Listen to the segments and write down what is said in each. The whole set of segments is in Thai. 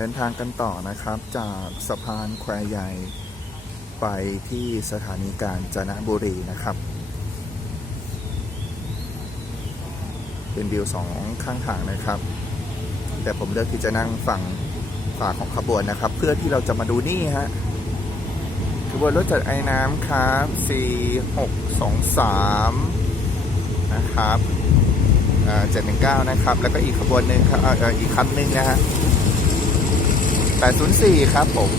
เดินทางกันต่อนะครับ จากสะพานแควใหญ่ ไปที่สถานีกาญจนบุรีนะครับ เป็นวิวสองข้างทางนะครับ แต่ผมเลือกที่จะนั่งฝั่งฝาของขบวนนะครับ เพื่อที่เราจะมาดูนี่ฮะขบวนรถจัดไอ้น้ำครับ4623 นะครับเจ็ดหนึ่งเก้านะครับ แล้วก็อีกขบวนหนึ่งครับอออีกคันหนึ่งนะฮะ 804 ครับผม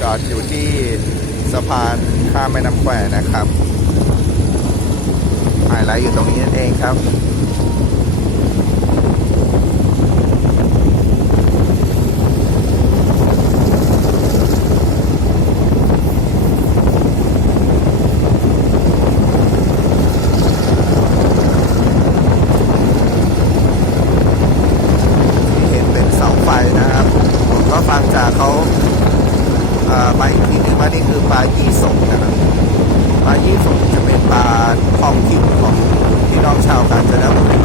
จอดอยู่ที่สะพานข้ามแม่น้ำแควนะครับไฮไลท์อยู่ตรงนี้นั่นเองครับ ที่เห็นเป็นเสาไฟนะครับ ผมก็ฟังจากเขาเอ่อมาอีกทีนึงว่านี่คือปลายี่สงนะครับปลายี่สงจะเป็นปลา ท้องถิ่นของพี่น้องชาวกาญจนบุรี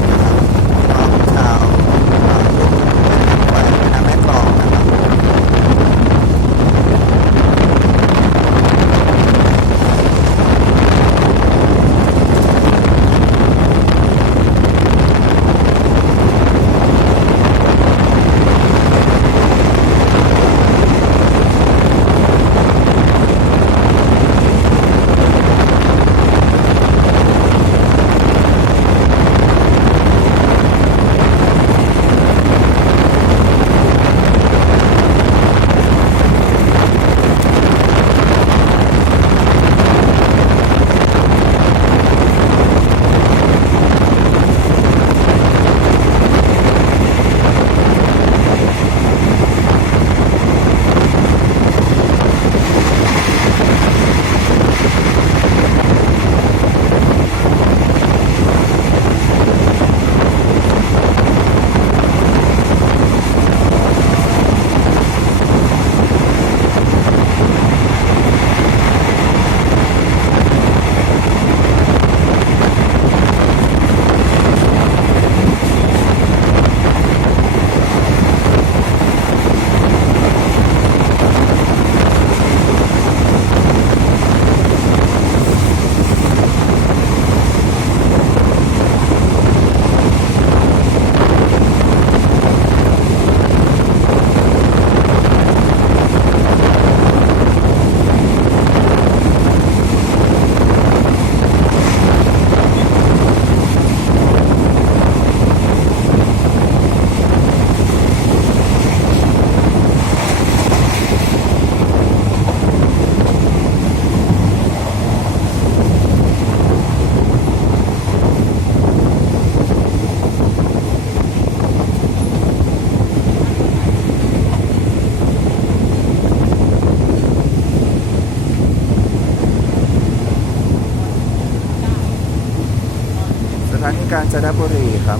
การจนบุรีครับ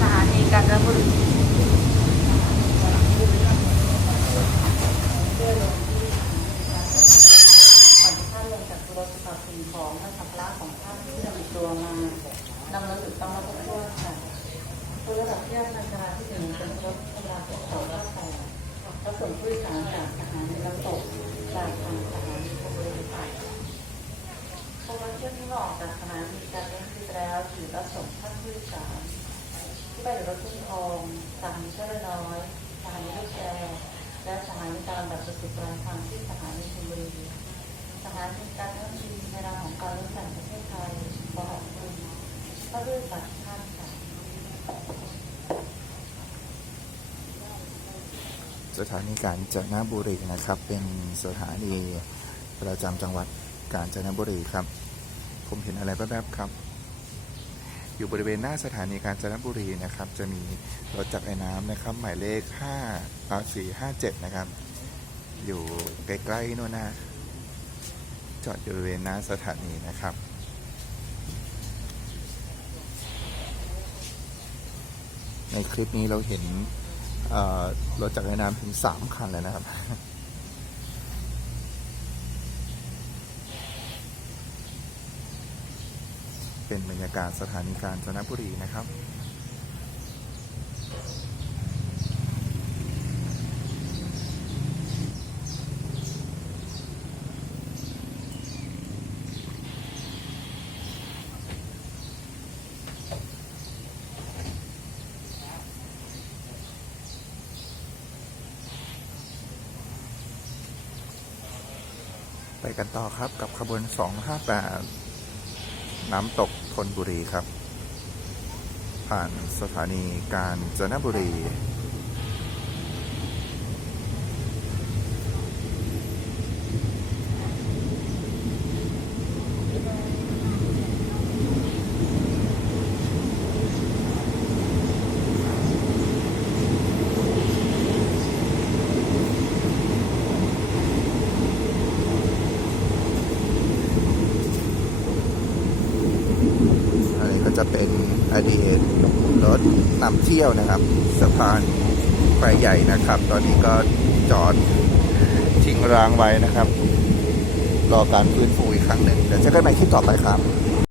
สถานีกาญจนบุรี ก่อนที่ท่านลงจากรถจะตัดสิ่งของและสัมภาระของท่านที่นำตัวมานำรถถูกต้องมาทุกทั่วค่ะตัวระดับแยกนาการที่หนึ่งเป็นรถเวลาของเขาท่าแปดแล้ว ส่งผู้โดยสารจากสถานีน้ำตกจากทางสถานีชลบุรีไปพอรถเที่ยวที่ออกจากสถานีการเลี้ยงที่แล้วถือรับส่งท่านผู้โดยสารที่ไปรถทุ่งทองสถานีเชื่อน้อยสถานีลูกแชร์และสถานีการแบบสุดปลายทางที่สถานีชลบุรีสถานีการท่องเที่ยวในนามของการรถไฟประเทศไทยขอขอบคุณพระด้วยสัตย์ท่านค่ะ สถานีกาญจนบุรีนะครับ เป็นสถานีประจำจังหวัดกาญจนบุรีครับ ผมเห็นอะไรแป๊บๆครับ อยู่บริเวณหน้าสถานีกาญจนบุรีนะครับ จะมีรถจักรไอ้น้ำนะครับ หมายเลข5อ่า457 นะครับ อยู่ใกล้ๆนู่นนะจอดอยู่บริเวณหน้าสถานีนะครับในคลิปนี้เราเห็น รถจักรยานยนต์ถึงสามคันเลยนะครับ เป็นบรรยากาศสถานีการจนบุรีนะครับ ไปกันต่อครับกับขบวน 258 น้ำตกธนบุรีครับ ผ่านสถานีกาญจนบุรี อันนี้ก็จะ อดีตรถนำเที่ยวนะครับสะพานไฟใหญ่นะครับ ตอนนี้ก็จอดทิ้งร้างไว้นะครับ รอการฟื้นฟูอีกครั้งหนึ่งเดี๋ยวเจะกันใหม่คลิปต่อไปครับ